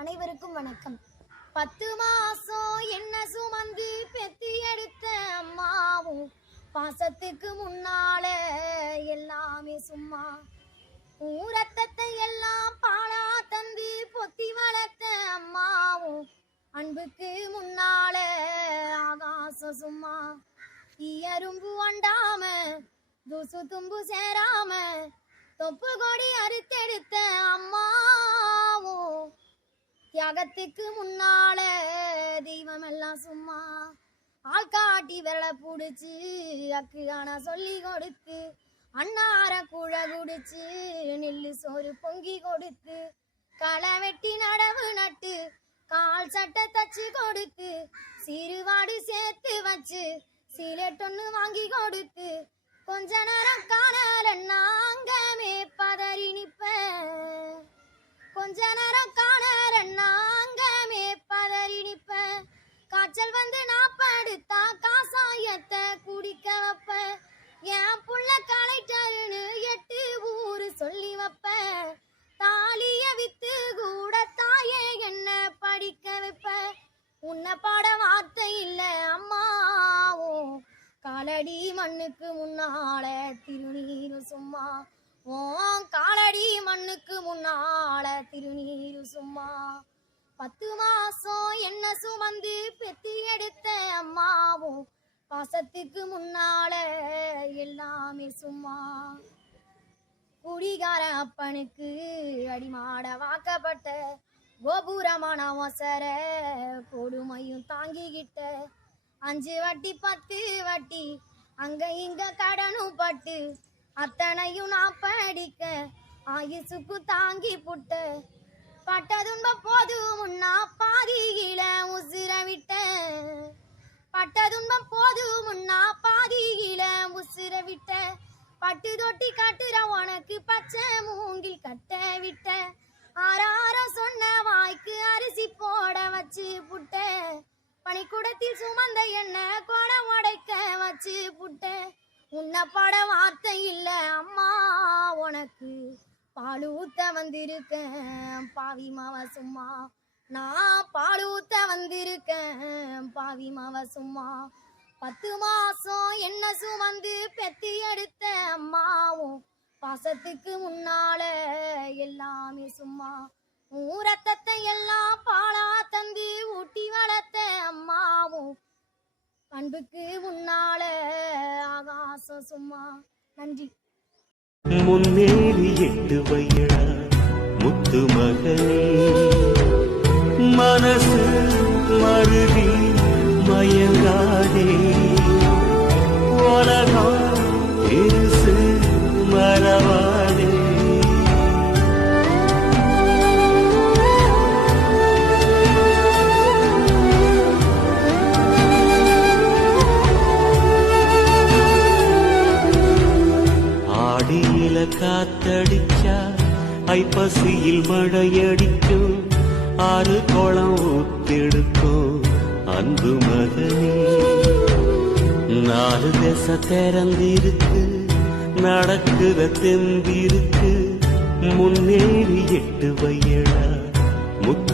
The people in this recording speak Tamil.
அனைவருக்கும் வணக்கம். 10 மாசம் என்ன சுமந்து பெத்தி எடுத்த அம்மாவும் பாசத்துக்கு முன்னால எல்லாமே சும்மா. ரத்தத்தை எல்லாம் பாலா தந்து பொத்தி வளர்த்த அம்மாவும் அன்புக்கு முன்னால ஆகாசம் சும்மா. எறும்பு அண்டாம தூசு தும்பு சேராம தொப்பு கொடி அறுத்தெடுத்த அம்மாவும் தியாகத்துக்கு முன்னால தெய்வம் எல்லாம் சும்மா. ஆள் காட்டி விரலை புடிச்சு அக்குகான சொல்லி கொடுத்து அன்னார கூழ குடிச்சு நெல்லு சோறு பொங்கி கொடுத்து களை வெட்டி நடவு நட்டு கால் சட்டை தச்சு கொடுத்து சிறுவாடு சேர்த்து வச்சு சீலெட்டொன்னு வாங்கி கொடுத்து கொஞ்ச நேரம் காணல நாங்கமே பதறி நிப்பேன். கொஞ்ச நேரம் காணல நாங்கமே பதறி நிப்பேன். காய்ச்சல் வந்து நான் படுத்தா காசாயத்தை குடிக்க வைப்பேன். என் புள்ள கலைட்டருன்னு 8 ஊரு சொல்லி வைப்பேன். தாலிய வித்து கூட தாயே என்ன படிக்க வைப்பேன். உன்னை பாட வார்த்தை இல்ல அம்மாவும் காலடி மண்ணுக்கு முன்னால திருநீரு சும்மா. ஓ காலடி மண்ணுக்கு முன்னால திருநீரு சும்மா. 10 மாசம் என்ன சுமந்து பெத்தி எடுத்த அம்மாவும் பாசத்துக்கு முன்னால எல்லாமே சும்மா. குடிகார அப்பனுக்கு அடிமாட வாக்கப்பட்ட கோபுரமான ஒசர கொடுமையும் தாங்கிக்கிட்ட 5 வட்டி 10 வட்டி அங்க இங்க கடனும் பட்டு அத்தனையும் நான் படிக்க ஆயுசுக்கு தாங்கி புட்ட. பட்ட துன்பம் போதும் முன்னா பாதியில உசுர விட்ட. பட்ட துன்பம் போதும் முன்னா பாதியில உசுர விட்ட. பட்டு தொட்டி கட்டுற உனக்கு பச்சை மூங்கில் கட்ட விட்ட. ஆறார சொன்ன வாய்க்கு அரிசி போட வச்சு புட்ட. பனிக்கூடத்தில் சுமந்த என்ன கொடை உடைக்க வச்சு புட்ட. உன்னை பட வார்த்தை இல்ல அம்மா உனக்கு பால் ஊத்த வந்திருக்கேன் பாவி மாவ சும்மா. நான் பால் ஊத்த வந்திருக்கேன் பாவி மாவ சும்மா. 10 மாசம் என்ன சுமந்து பெத்தி எடுத்த அம்மாவும் பாசத்துக்கு முன்னால எல்லாமே சும்மா. ரத்தத்தை எல்லாம் பாலா தந்து ஊட்டி வளர்த்த அம்மாவும் அன்புக்கு முன்னால ஆகாசம் சும்மா. நன்றி. முன்னேறி 8 வையடா முத்து மகனே, மனசு மருதி மயங்காதே. உலகம் பெருசு மறவாதே. ஆடியில காத்தடிச்சா ஐப்பசியில் மழையடிக்கும். 6 குளம் ஊத்தெடுக்கும் அன்பு மகனே. 4 திசை திறந்திருக்கு நடக்குற தெம்பிருக்கு. முன்னேறி 8 வையடா முத்து